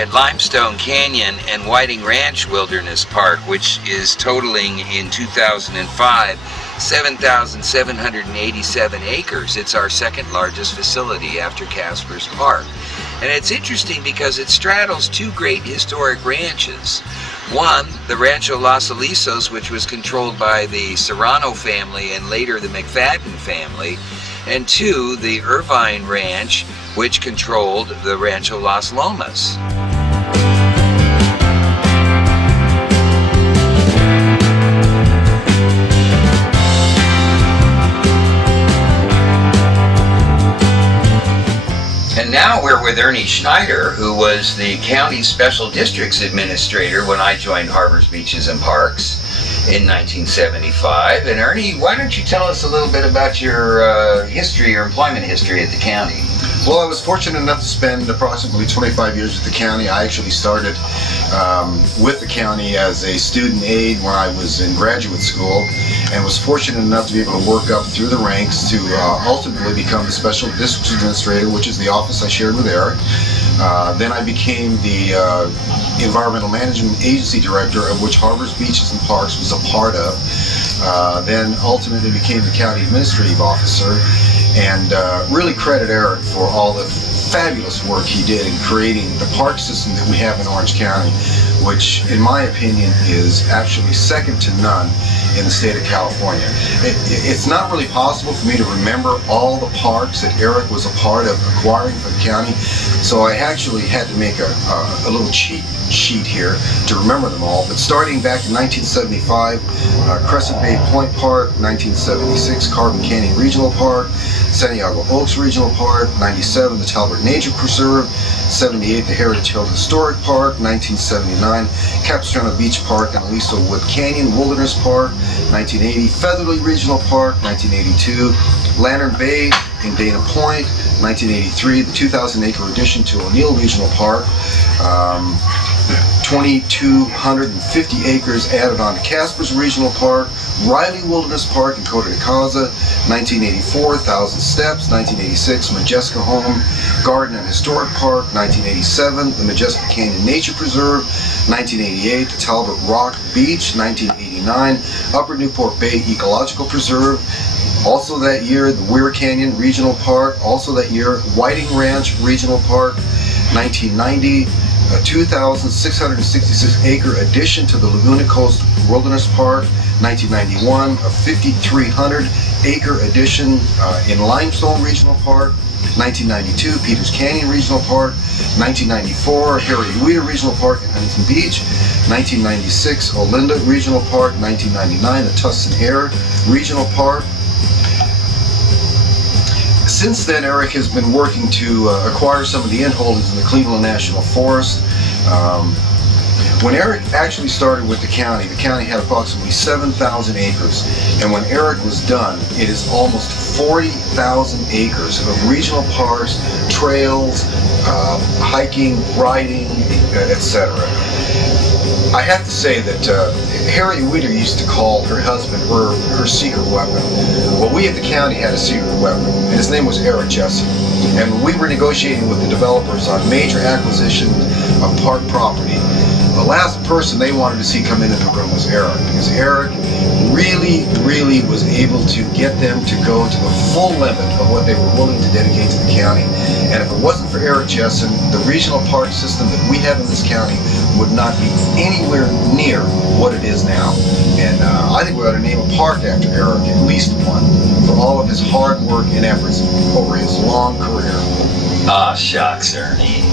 at Limestone Canyon and Whiting Ranch Wilderness Park, which is totaling in 2005 7,787 acres. It's our second largest facility after Casper's Park. And it's interesting because it straddles two great historic ranches. One, the Rancho Los Alisos, which was controlled by the Serrano family and later the McFadden family. And two, the Irvine Ranch, which controlled the Rancho Las Lomas. And now we're with Ernie Schneider, who was the county special districts administrator when I joined Harbors, Beaches, and Parks in 1975. And Ernie, why don't you tell us a little bit about your history, your employment history at the county? Well, I was fortunate enough to spend approximately 25 years with the county. I actually started with the county as a student aide when I was in graduate school, and was fortunate enough to be able to work up through the ranks to ultimately become the special district administrator, which is the office I shared with Eric. Then I became the environmental management agency director, of which Harbors, Beaches, and Parks was a part of. Then ultimately became the county administrative officer, and really credit Eric for all the fabulous work he did in creating the park system that we have in Orange County, which in my opinion is actually second to none in the state of California. It's not really possible for me to remember all the parks that Eric was a part of acquiring for the county, so I actually had to make a little cheat sheet here to remember them all. But starting back in 1975, Crescent Bay Point Park, 1976 Carbon Canyon Regional Park, Santiago Oaks Regional Park, 97 the Talbot Nature Preserve, 78 the Heritage Hill Historic Park, 1979 Capistrano Beach Park and Aliso Wood Canyon Wilderness Park, 1980 Featherly Regional Park, 1982 Lantern Bay in Dana Point, 1983 the 2,000-acre addition to O'Neill Regional Park, 2,250 acres added on to Casper's Regional Park, Riley Wilderness Park in Costa de Caza, 1984 Thousand Steps, 1986 Majeska Home Garden and Historic Park, 1987 the Majeska Canyon Nature Preserve, 1988 the Talbot Rock Beach, 1989 Upper Newport Bay Ecological Preserve, also that year the Weir Canyon Regional Park, also that year Whiting Ranch Regional Park, 1990 a 2,666 acre addition to the Laguna Coast Wilderness Park, 1991 a 5,300 acre addition in Limestone Regional Park, 1992 Peters Canyon Regional Park, 1994 Harry Weir Regional Park in Huntington Beach, 1996 Olinda Regional Park, 1999 the Tustin Air Regional Park. Since then, Eric has been working to acquire some of the inholdings in the Cleveland National Forest. When Eric actually started with the county had approximately 7,000 acres. And when Eric was done, it is almost 40,000 acres of regional parks, trails, hiking, riding, etc. I have to say that Harriet Weeder used to call her husband her secret weapon. Well, we at the county had a secret weapon, and his name was Eric Jessen. And when we were negotiating with the developers on major acquisitions of park property, the last person they wanted to see come into the room was Eric, because Eric really was able to get them to go to the full limit of what they were willing to dedicate to the county. And if it wasn't for Eric Jessen, the regional park system that we have in this county would not be anywhere near what it is now. And I think we ought to name a park after Eric, at least one, for all of his hard work and efforts over his long career. Ah, shucks, Ernie.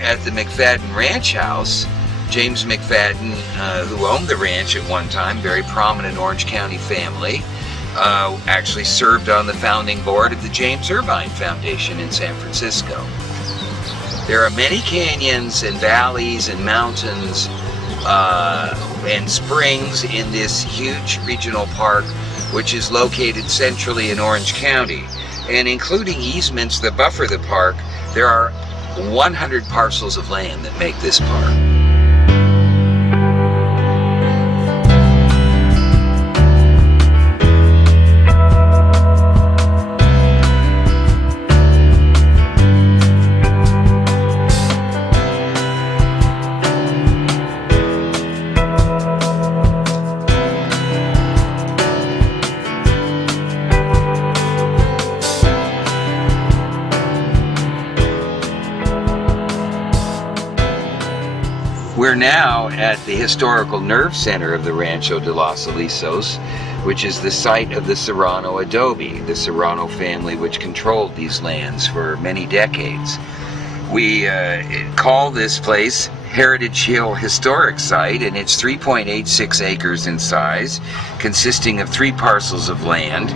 At the McFadden Ranch House. James McFadden, who owned the ranch at one time, very prominent Orange County family, actually served on the founding board of the James Irvine Foundation in San Francisco. There are many canyons and valleys and mountains and springs in this huge regional park, which is located centrally in Orange County. And including easements that buffer the park, there are 100 parcels of land that make this park. We're now at the historical nerve center of the Rancho de los Alisos, which is the site of the Serrano adobe, the Serrano family which controlled these lands for many decades. We call this place Heritage Hill Historic Site, and it's 3.86 acres in size, consisting of 3 parcels of land,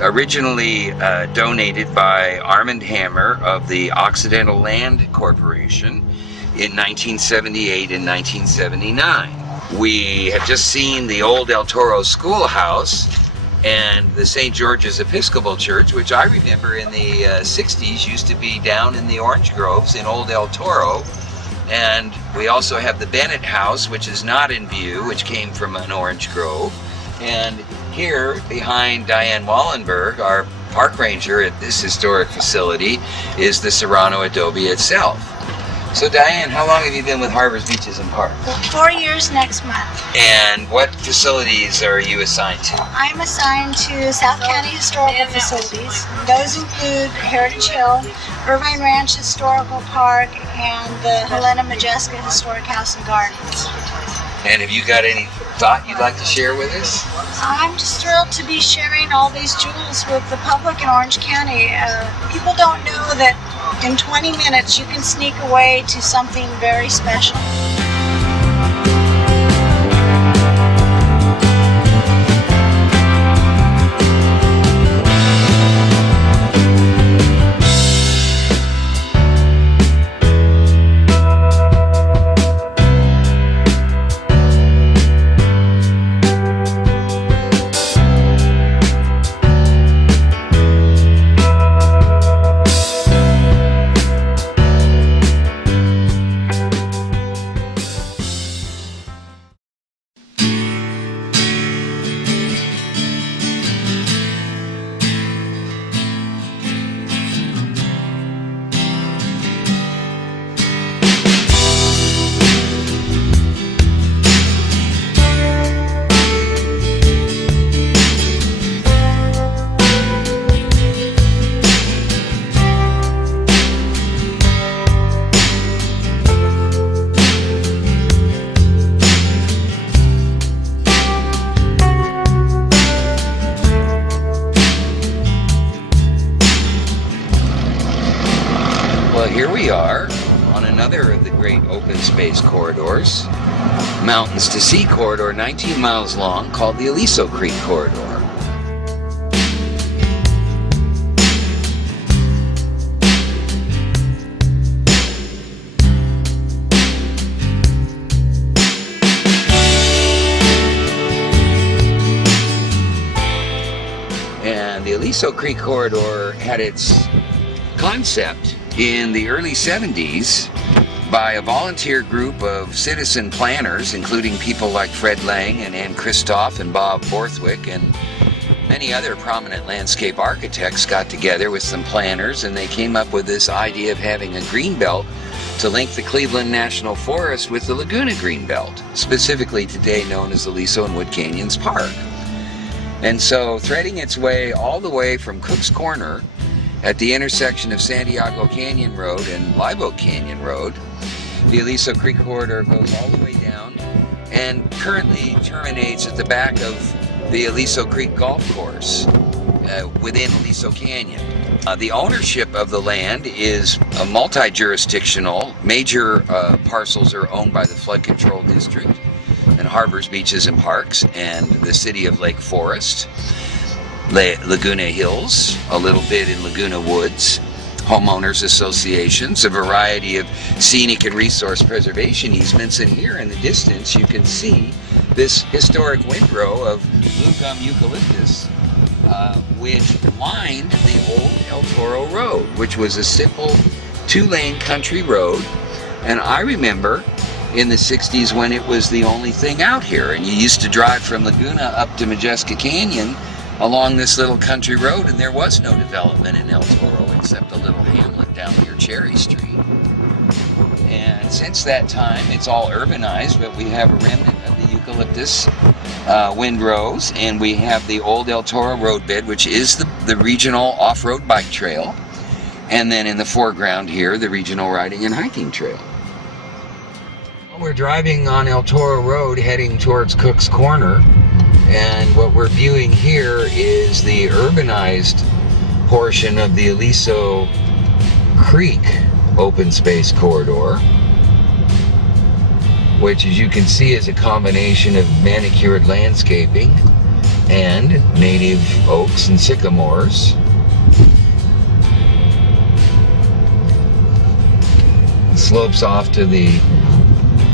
originally donated by Armand Hammer of the Occidental Land Corporation in 1978 and 1979. We have just seen the old El Toro schoolhouse and the St. George's Episcopal Church, which I remember in the 60s used to be down in the orange groves in old El Toro. And we also have the Bennett House, which is not in view, which came from an orange grove. And here behind Diane Wallenberg, our park ranger at this historic facility, is the Serrano adobe itself. So Diane, how long have you been with Harbors, Beaches and Parks? 4 years next month. And what facilities are you assigned to? I'm assigned to South County Historical Facilities. Those include Heritage Hill, Irvine Ranch Historical Park, and the Helena Majeska Historic House and Gardens. And have you got any thought you'd like to share with us? I'm just thrilled to be sharing all these jewels with the public in Orange County. People don't know that in 20 minutes you can sneak away to something very special. Here we are on another of the great open space corridors, Mountains to Sea corridor, 19 miles long, called the Aliso Creek corridor. And the Aliso Creek corridor had its concept in the early 70s by a volunteer group of citizen planners, including people like Fred Lang and Ann Kristoff and Bob Borthwick, and many other prominent landscape architects got together with some planners, and they came up with this idea of having a green belt to link the Cleveland National Forest with the Laguna Green Belt, specifically today known as Aliso and Wood Canyons Park. And so, threading its way all the way from Cook's Corner at the intersection of Santiago Canyon Road and Live Oak Canyon Road, the Aliso Creek corridor goes all the way down and currently terminates at the back of the Aliso Creek Golf Course within Aliso Canyon. The ownership of the land is a multi-jurisdictional. Major parcels are owned by the Flood Control District and Harbors, Beaches and Parks and the City of Lake Forest, Laguna Hills, a little bit in Laguna Woods, homeowners associations, a variety of scenic and resource preservation easements, and here in the distance you can see this historic windrow of blue gum eucalyptus, which lined the old El Toro Road, which was a simple 2-lane country road. And I remember in the 60s when it was the only thing out here, and you used to drive from Laguna up to Majeska Canyon along this little country road, and there was no development in El Toro except a little hamlet down near Cherry Street. And since that time it's all urbanized, but we have a remnant of the eucalyptus windrows, and we have the old El Toro roadbed, which is the regional off-road bike trail, and then in the foreground here the regional riding and hiking trail. We're driving on El Toro Road heading towards Cook's Corner, and what we're viewing here is the urbanized portion of the Aliso Creek open space corridor, which, as you can see, is a combination of manicured landscaping and native oaks and sycamores. The slopes off to the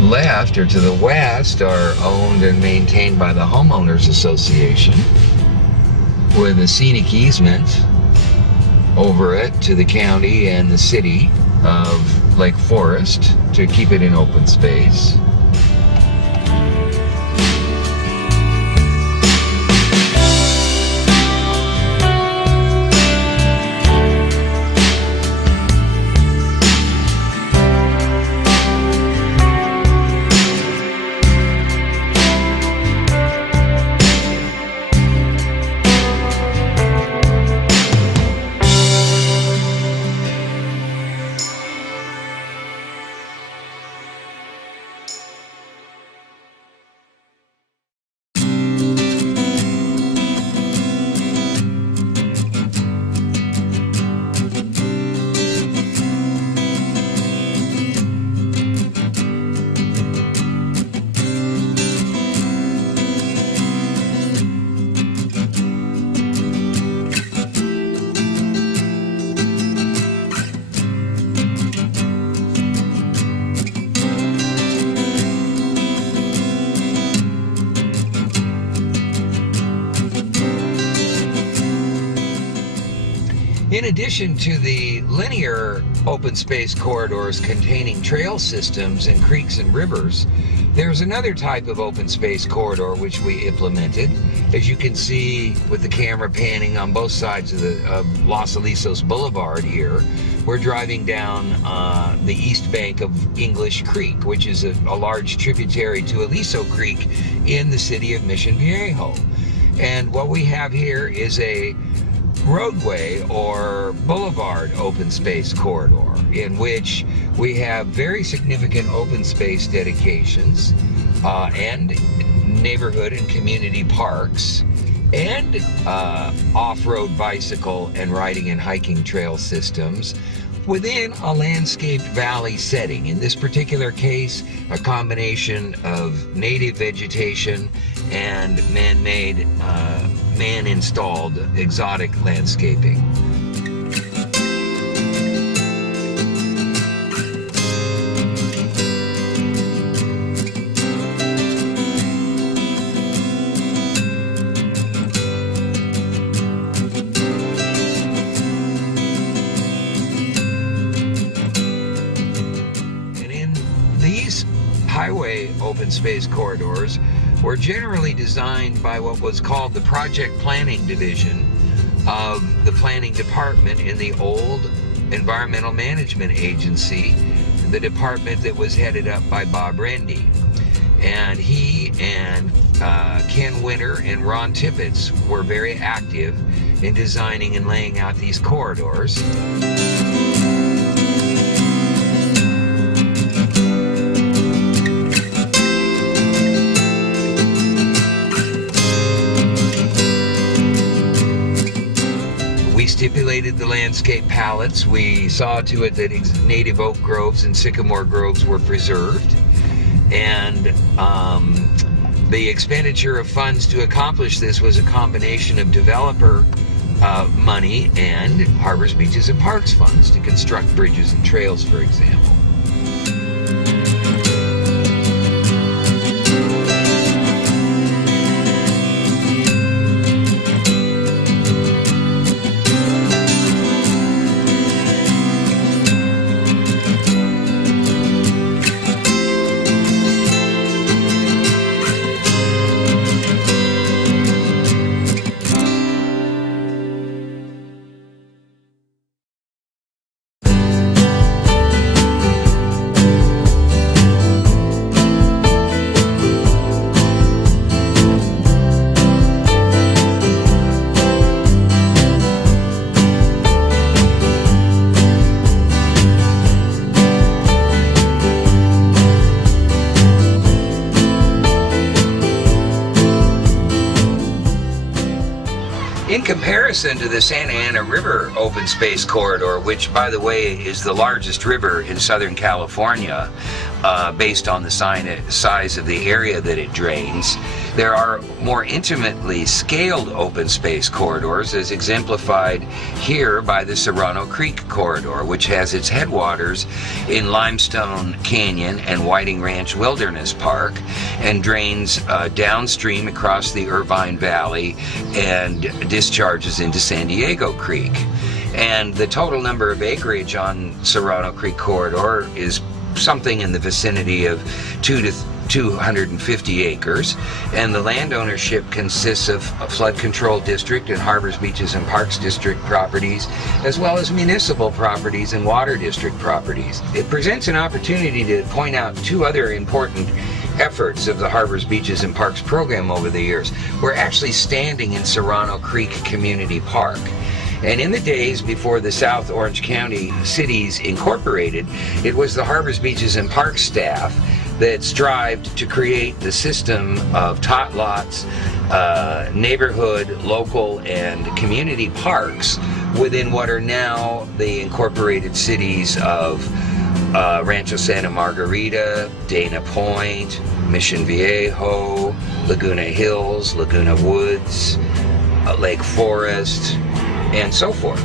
left or to the west are owned and maintained by the Homeowners Association, with a scenic easement over it to the county and the city of Lake Forest to keep it in open space. In addition to the linear open space corridors containing trail systems and creeks and rivers, there's another type of open space corridor which we implemented. As you can see with the camera panning on both sides of Los Alisos Boulevard here, we're driving down the east bank of English Creek, which is a large tributary to Aliso Creek in the city of Mission Viejo. And what we have here is a roadway or boulevard open space corridor in which we have very significant open space dedications and neighborhood and community parks and off-road bicycle and riding and hiking trail systems within a landscaped valley setting. In this particular case, a combination of native vegetation and man-made, man-installed exotic landscaping. Highway open space corridors were generally designed by what was called the Project Planning Division of the Planning Department in the old Environmental Management Agency, the department that was headed up by Bob Rendy. And he and Ken Winter and Ron Tippett were very active in designing and laying out these corridors. We stipulated the landscape palettes. We saw to it that native oak groves and sycamore groves were preserved. And the expenditure of funds to accomplish this was a combination of developer money and Harbors, Beaches, and Parks funds to construct bridges and trails, for example. In comparison to the Santa Ana River Open Space Corridor, which, by the way, is the largest river in Southern California, based on the size of the area that it drains, there are more intimately scaled open space corridors, as exemplified here by the Serrano Creek Corridor, which has its headwaters in Limestone Canyon and Whiting Ranch Wilderness Park, and drains downstream across the Irvine Valley and discharges into San Diego Creek. And the total number of acreage on Serrano Creek Corridor is something in the vicinity of 250 acres, and the land ownership consists of a flood control district and Harbors, Beaches, and Parks district properties, as well as municipal properties and water district properties. It presents an opportunity to point out two other important efforts of the Harbors, Beaches, and Parks program over the years. We're actually standing in Serrano Creek Community Park. And in the days before the South Orange County cities incorporated, it was the Harbors, Beaches, and Parks staff that strived to create the system of tot lots, neighborhood, local, and community parks within what are now the incorporated cities of Rancho Santa Margarita, Dana Point, Mission Viejo, Laguna Hills, Laguna Woods, Lake Forest, and so forth.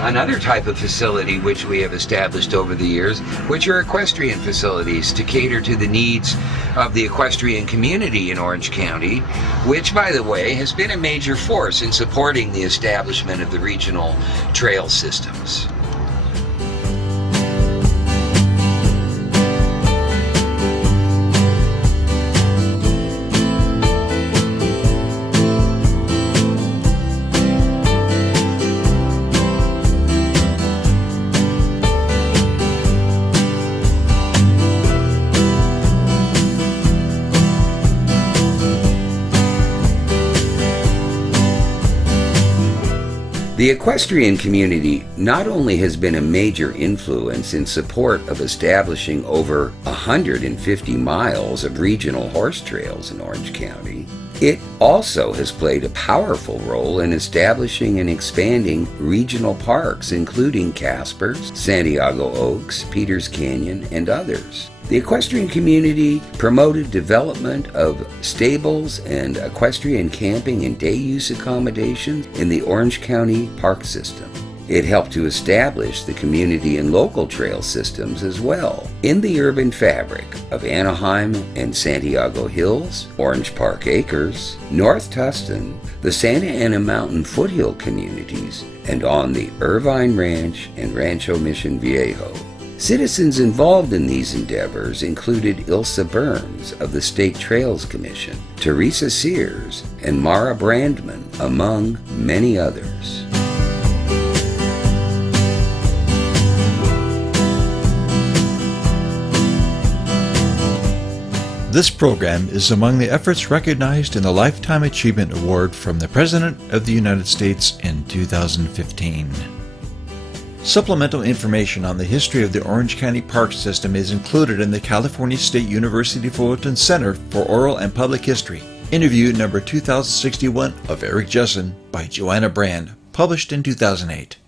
Another type of facility which we have established over the years, which are equestrian facilities to cater to the needs of the equestrian community in Orange County, which, by the way, has been a major force in supporting the establishment of the regional trail systems. The equestrian community not only has been a major influence in support of establishing over 150 miles of regional horse trails in Orange County, it also has played a powerful role in establishing and expanding regional parks, including Casper's, Santiago Oaks, Peters Canyon, and others. The equestrian community promoted development of stables and equestrian camping and day-use accommodations in the Orange County park system. It helped to establish the community and local trail systems as well in the urban fabric of Anaheim and Santiago Hills, Orange Park Acres, North Tustin, the Santa Ana Mountain foothill communities, and on the Irvine Ranch and Rancho Mission Viejo. Citizens involved in these endeavors included Ilsa Burns of the State Trails Commission, Teresa Sears, and Mara Brandman, among many others. This program is among the efforts recognized in the Lifetime Achievement Award from the President of the United States in 2015. Supplemental information on the history of the Orange County Park System is included in the California State University Fullerton Center for Oral and Public History. Interview number 2061 of Eric Jessen by Joanna Brand, published in 2008.